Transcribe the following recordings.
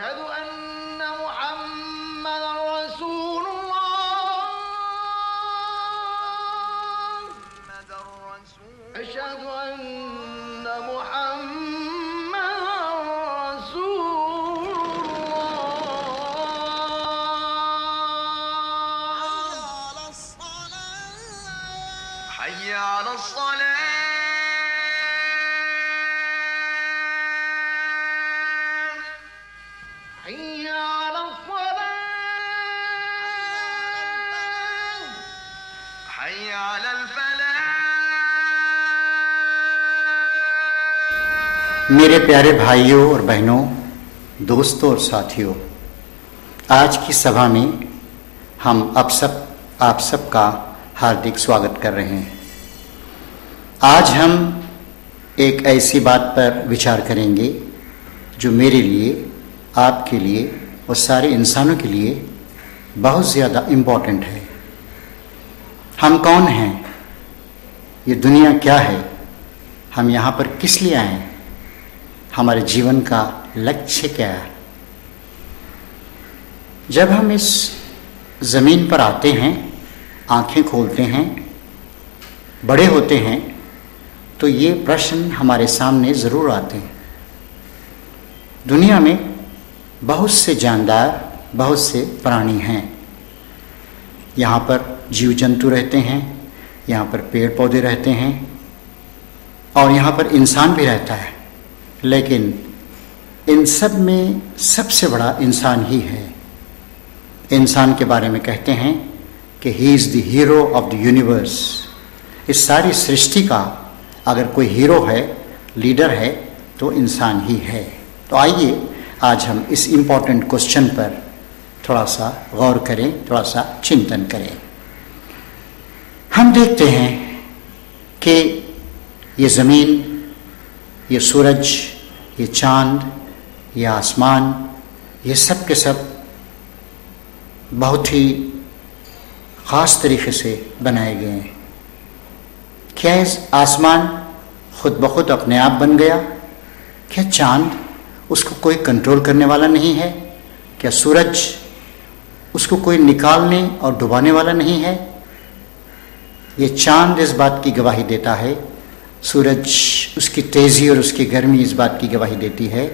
अशहदु अन्ना Muhammadan रसूलुल्लाह अशहदु अन्ना Muhammadan रसूलुल्लाह हय्य अलस्सलाह मेरे प्यारे भाइयों और बहनों, दोस्तों और साथियों, आज की सभा में हम आप सब का हार्दिक स्वागत कर रहे हैं। आज हम एक ऐसी बात पर विचार करेंगे जो मेरे लिए, आपके लिए और सारे इंसानों के लिए बहुत ज़्यादा इम्पोर्टेंट है। हम कौन हैं? ये दुनिया क्या है? हम यहाँ पर किस लिए आए हैं? हमारे जीवन का लक्ष्य क्या है? जब हम इस ज़मीन पर आते हैं, आंखें खोलते हैं, बड़े होते हैं, तो ये प्रश्न हमारे सामने ज़रूर आते हैं। दुनिया में बहुत से जानदार, बहुत से प्राणी हैं। यहाँ पर जीव जंतु रहते हैं, यहाँ पर पेड़ पौधे रहते हैं और यहाँ पर इंसान भी रहता है। लेकिन इन सब में सबसे बड़ा इंसान ही है। इंसान के बारे में कहते हैं कि he is the hero of the universe. इस सारी सृष्टि का अगर कोई हीरो है, लीडर है, तो इंसान ही है। तो आइए आज हम इस इम्पोर्टेंट क्वेश्चन पर थोड़ा सा गौर करें, थोड़ा सा चिंतन करें। हम देखते हैं कि ये ज़मीन, ये सूरज, ये चांद, ये आसमान, ये सब के सब बहुत ही ख़ास तरीके से बनाए गए हैं। क्या इस आसमान खुद ब खुद अपने आप बन गया? क्या चांद, उसको कोई कंट्रोल करने वाला नहीं है? क्या सूरज, उसको कोई निकालने और डुबाने वाला नहीं है? ये चांद इस बात की गवाही देता है, सूरज उसकी तेज़ी और उसकी गर्मी इस बात की गवाही देती है,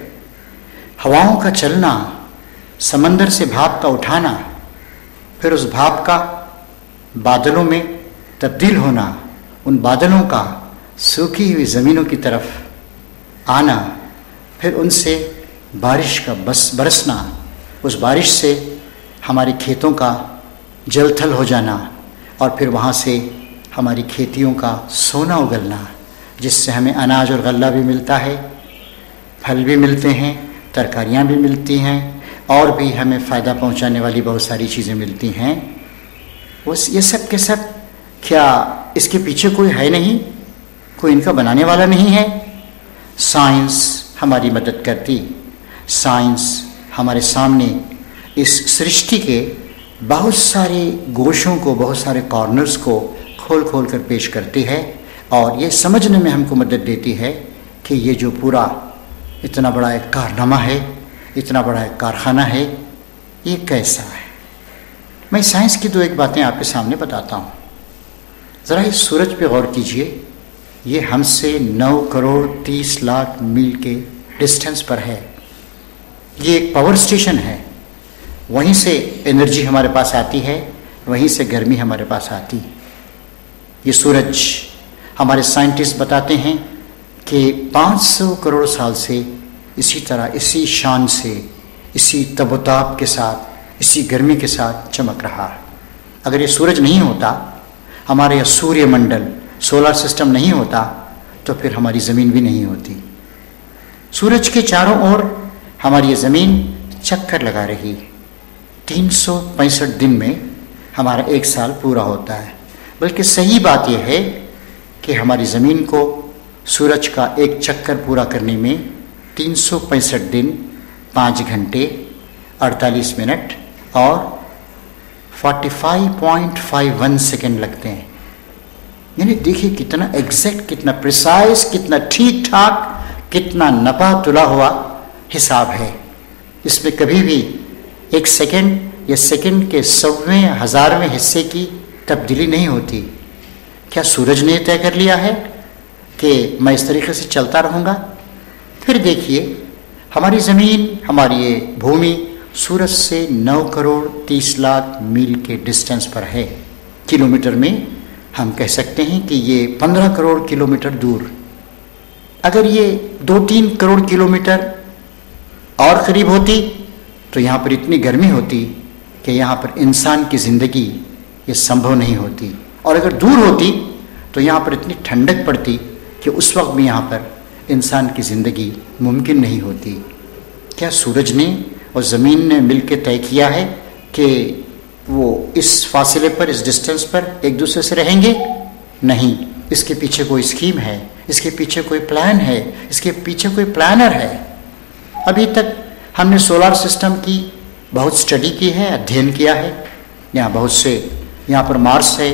हवाओं का चलना, समंदर से भाप का उठाना, फिर उस भाप का बादलों में तब्दील होना, उन बादलों का सूखी हुई ज़मीनों की तरफ आना, फिर उनसे बारिश का बरसना, उस बारिश से हमारे खेतों का जलथल हो जाना और फिर वहाँ से हमारी खेतियों का सोना उगलना, जिससे हमें अनाज और गल्ला भी मिलता है, फल भी मिलते हैं, तरकारियाँ भी मिलती हैं और भी हमें फ़ायदा पहुँचाने वाली बहुत सारी चीज़ें मिलती हैं। ये सब के सब, क्या इसके पीछे कोई है नहीं? कोई इनका बनाने वाला नहीं है? साइंस हमारी मदद करती। साइंस हमारे सामने इस सृष्टि के बहुत सारे गोशों को, बहुत सारे कॉर्नर्स को खोल खोल कर पेश करती है और ये समझने में हमको मदद देती है कि ये जो पूरा इतना बड़ा एक कारनामा है, इतना बड़ा एक कारखाना है, ये कैसा है। मैं साइंस की दो एक बातें आपके सामने बताता हूँ। ज़रा इस सूरज पे गौर कीजिए। ये हमसे 9 करोड़ 30 लाख मील के डिस्टेंस पर है। ये एक पावर स्टेशन है। वहीं से एनर्जी हमारे पास आती है, वहीं से गर्मी हमारे पास आती है। ये सूरज, हमारे साइंटिस्ट बताते हैं कि 500 करोड़ साल से इसी तरह, इसी शान से, इसी तबोताब के साथ, इसी गर्मी के साथ चमक रहा है। अगर ये सूरज नहीं होता, हमारे यह सूर्यमंडल, सोलर सिस्टम नहीं होता, तो फिर हमारी ज़मीन भी नहीं होती। सूरज के चारों ओर हमारी ये ज़मीन चक्कर लगा रही है। 365 दिन में हमारा एक साल पूरा होता है। बल्कि सही बात यह है कि हमारी ज़मीन को सूरज का एक चक्कर पूरा करने में 365 दिन, 5 घंटे, 48 मिनट और 45.51 सेकेंड लगते हैं। यानी देखिए कितना एग्जैक्ट, कितना प्रिसाइज, कितना ठीक ठाक, कितना नपा तुला हुआ हिसाब है। इसमें कभी भी 1 सेकंड या सेकंड के 100वें या 1000वें हिस्से की तब्दीली नहीं होती। क्या सूरज ने तय कर लिया है कि मैं इस तरीके से चलता रहूँगा? फिर देखिए, हमारी ज़मीन, हमारी ये भूमि सूरज से 9 करोड़ 30 लाख मील के डिस्टेंस पर है। किलोमीटर में हम कह सकते हैं कि ये 15 करोड़ किलोमीटर दूर। अगर ये 2-3 करोड़ किलोमीटर और करीब होती तो यहाँ पर इतनी गर्मी होती कि यहाँ पर इंसान की ज़िंदगी ये संभव नहीं होती, और अगर दूर होती तो यहाँ पर इतनी ठंडक पड़ती कि उस वक्त भी यहाँ पर इंसान की ज़िंदगी मुमकिन नहीं होती। क्या सूरज ने और ज़मीन ने मिलकर तय किया है कि वो इस फासले पर, इस डिस्टेंस पर एक दूसरे से रहेंगे? नहीं, इसके पीछे कोई स्कीम है, इसके पीछे कोई प्लान है, इसके पीछे कोई प्लानर है। अभी तक हमने सोलर सिस्टम की बहुत स्टडी की है, अध्ययन किया है। यहाँ बहुत से, यहाँ पर मार्स है,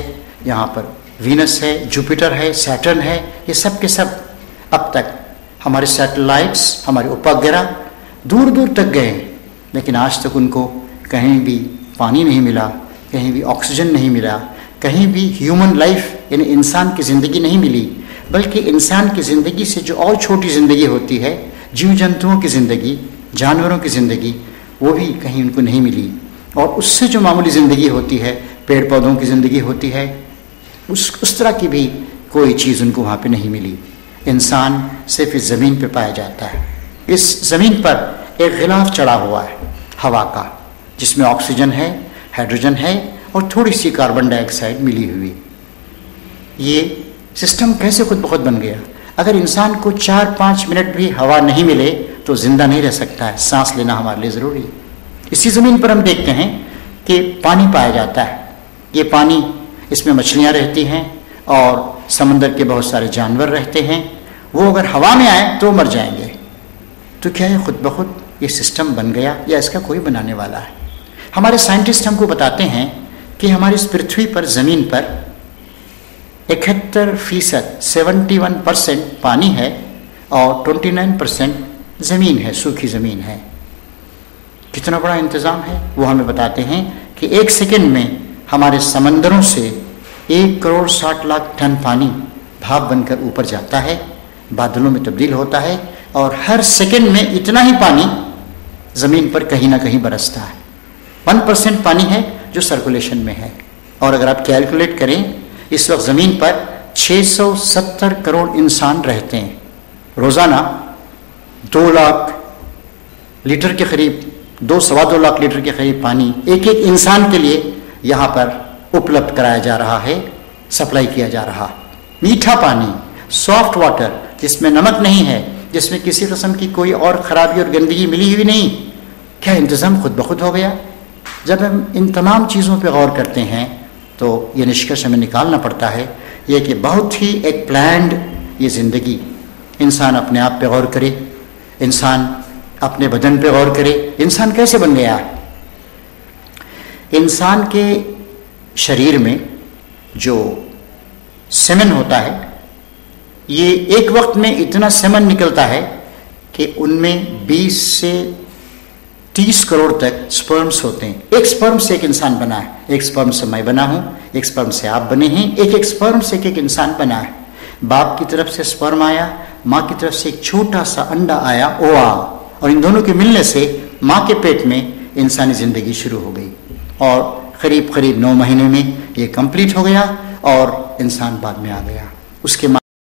यहाँ पर वीनस है, जुपिटर है, सैटर्न है, ये सब के सब अब तक हमारे सैटेलाइट्स, हमारे उपग्रह दूर दूर तक गए, लेकिन आज तक उनको कहीं भी पानी नहीं मिला, कहीं भी ऑक्सीजन नहीं मिला, कहीं भी ह्यूमन लाइफ यानी इंसान की ज़िंदगी नहीं मिली, बल्कि इंसान की ज़िंदगी से जो और छोटी ज़िंदगी होती है, जीव जंतुओं की ज़िंदगी, जानवरों की ज़िंदगी, वो भी कहीं उनको नहीं मिली। और उससे जो मामूली ज़िंदगी होती है, पेड़ पौधों की ज़िंदगी होती है, उस तरह की भी कोई चीज़ उनको वहाँ पे नहीं मिली। इंसान सिर्फ इस ज़मीन पे पाया जाता है। इस ज़मीन पर एक गिलाफ चढ़ा हुआ है हवा का, जिसमें ऑक्सीजन है, हाइड्रोजन है और थोड़ी सी कार्बन डाइऑक्साइड मिली हुई। ये सिस्टम कैसे खुद ब खुद बन गया? अगर इंसान को 4-5 मिनट भी हवा नहीं मिले तो जिंदा नहीं रह सकता है। सांस लेना हमारे लिए ज़रूरी है। इसी ज़मीन पर हम देखते हैं कि पानी पाया जाता है। ये पानी, इसमें मछलियाँ रहती हैं और समंदर के बहुत सारे जानवर रहते हैं। वो अगर हवा में आए तो मर जाएंगे। तो क्या ये खुद ब खुद ये सिस्टम बन गया या इसका कोई बनाने वाला है? हमारे साइंटिस्ट हमको बताते हैं कि हमारी इस पृथ्वी पर, ज़मीन पर 71% 71% पानी है और 29% ज़मीन है, सूखी ज़मीन है। कितना बड़ा इंतज़ाम है वो हमें बताते हैं कि 1 सेकंड में हमारे समंदरों से 1 करोड़ 60 लाख टन पानी भाप बनकर ऊपर जाता है, बादलों में तब्दील होता है और हर सेकंड में इतना ही पानी ज़मीन पर कहीं ना कहीं बरसता है। 1% पानी है जो सर्कुलेशन में है। और अगर आप कैलकुलेट करें, इस वक्त ज़मीन पर 670 करोड़ इंसान रहते हैं। रोज़ाना 2 लाख लीटर के करीब, 2-2.25 लाख लीटर के करीब पानी एक एक इंसान के लिए यहाँ पर उपलब्ध कराया जा रहा है, सप्लाई किया जा रहा। मीठा पानी, सॉफ्ट वाटर, जिसमें नमक नहीं है, जिसमें किसी किस्म की कोई और ख़राबी और गंदगी मिली हुई नहीं। क्या इंतज़ाम खुद ब खुद हो गया? जब हम इन तमाम चीज़ों पर गौर करते हैं तो ये निष्कर्ष हमें निकालना पड़ता है ये कि बहुत ही एक प्लान्ड ये ज़िंदगी। इंसान अपने आप पे गौर करे, इंसान अपने बदन पे गौर करे। इंसान कैसे बन गया? इंसान के शरीर में जो सेमन होता है, ये एक वक्त में इतना सेमन निकलता है कि उनमें 20 से 30 करोड़ तक स्पर्म्स होते हैं। एक स्पर्म से एक इंसान बना है। एक स्पर्म से मैं बना हूं, एक स्पर्म से आप बने हैं, एक एक स्पर्म से एक इंसान बना है। बाप की तरफ से स्पर्म आया, माँ की तरफ से एक छोटा सा अंडा आया, ओवा, और इन दोनों के मिलने से माँ के पेट में इंसानी जिंदगी शुरू हो गई और करीब 9 महीने में ये कंप्लीट हो गया और इंसान बाद में आ गया। उसके